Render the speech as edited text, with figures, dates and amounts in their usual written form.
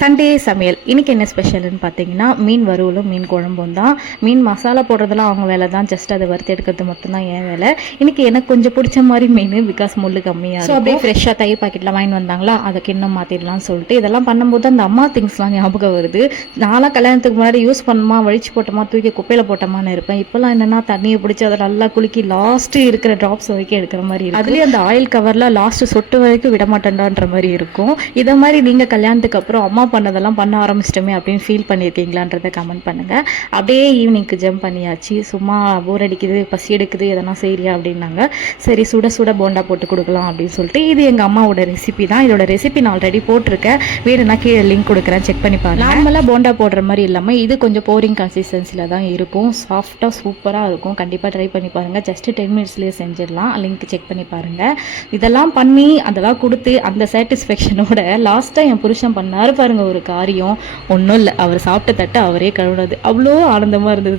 Sunday சமையல் இன்றைக்கி என்ன ஸ்பெஷல்னு பார்த்தீங்கன்னா மீன் வறுவலும் மீன் குழம்பும் தான். மீன் மசாலா போடுறதுலாம் அவங்க வேலை தான், ஜஸ்ட் அதை வறுத்து எடுக்கிறது மட்டும்தான் என் வேலை. இன்றைக்கி எனக்கு கொஞ்சம் பிடிச்ச மாதிரி மீன், பிகாஸ் முள்ளு கம்மியாக இருக்கும். அப்படியே ஃப்ரெஷ்ஷாக தயிர் பாக்கெட்டில் வாங்கி வந்தாங்களா, அதை கிண்ணம் மாற்றிடலாம்னு சொல்லிட்டு இதெல்லாம் பண்ணும்போது அந்த அம்மா திங்ஸ்லாம் ஞாபகம் வருது. நான்லாம் கல்யாணத்துக்கு முன்னாடி யூஸ் பண்ணோமா, வழிச்சு போட்டோமா, தூக்கி குப்பையில் போட்டோமான்னு இருப்பேன். இப்போல்லாம் என்னென்னா தண்ணியை பிடிச்சி அதை நல்லா குலுக்கி லாஸ்ட்டு இருக்கிற ட்ராப்ஸ் வரைக்கும் எடுக்கிற மாதிரி இருக்கும். அதுலேயே அந்த ஆயில் கவரில் லாஸ்ட்டு சொட்டு வரைக்கும் விட மாட்டேன்டான்ற மாதிரி இருக்கும். இதை மாதிரி நீங்கள் கல்யாணத்துக்கு அப்புறம் அம்மா பண்ணதெல்லாம் பண்ண ஆரம்பிச்சிட்டோமே அப்படின்னு ஃபீல் பண்ணியிருக்கீங்களான்றதை கமெண்ட் பண்ணுங்கள். அப்படியே ஈவினிங்க்கு ஜம்ப் பண்ணியாச்சு. சும்மா போர் அடிக்குது, பசி எடுக்குது, எதனா செய்யறியா அப்படின்னாங்க. சரி சுட சுட போண்டா போட்டு கொடுக்கலாம் அப்படின்னு சொல்லிட்டு, இது எங்கள் அம்மாவோட ரெசிபி தான். இதோட ரெசிபி நான் ஆல்ரெடி போட்டிருக்கேன், வேணும்னா கீழே லிங்க் கொடுக்குறேன், செக் பண்ணி பாருங்க. நார்மலாக போண்டா போடுற மாதிரி இல்லாமல் இது கொஞ்சம் போரிங் கன்சிஸ்டன்சியில் தான் இருக்கும். சாஃப்டாக சூப்பராக இருக்கும். கண்டிப்பாக ட்ரை பண்ணி பாருங்கள். ஜஸ்ட்டு 10 மினிட்ஸ்லேயே செஞ்சிடலாம். லிங்க் செக் பண்ணி பாருங்கள். இதெல்லாம் பண்ணி அதெல்லாம் கொடுத்து அந்த சாட்டிஸ்ஃபேக்ஷனோட லாஸ்ட்டாக என் புருஷன் பண்ணாரு பாருங்க ஒரு காரியம். ஒன்றும் இல்லை, அவர் சாப்பிட்ட தட்டை அவரே கழுவுனது. அவ்வளோ ஆனந்தமாக இருந்தது.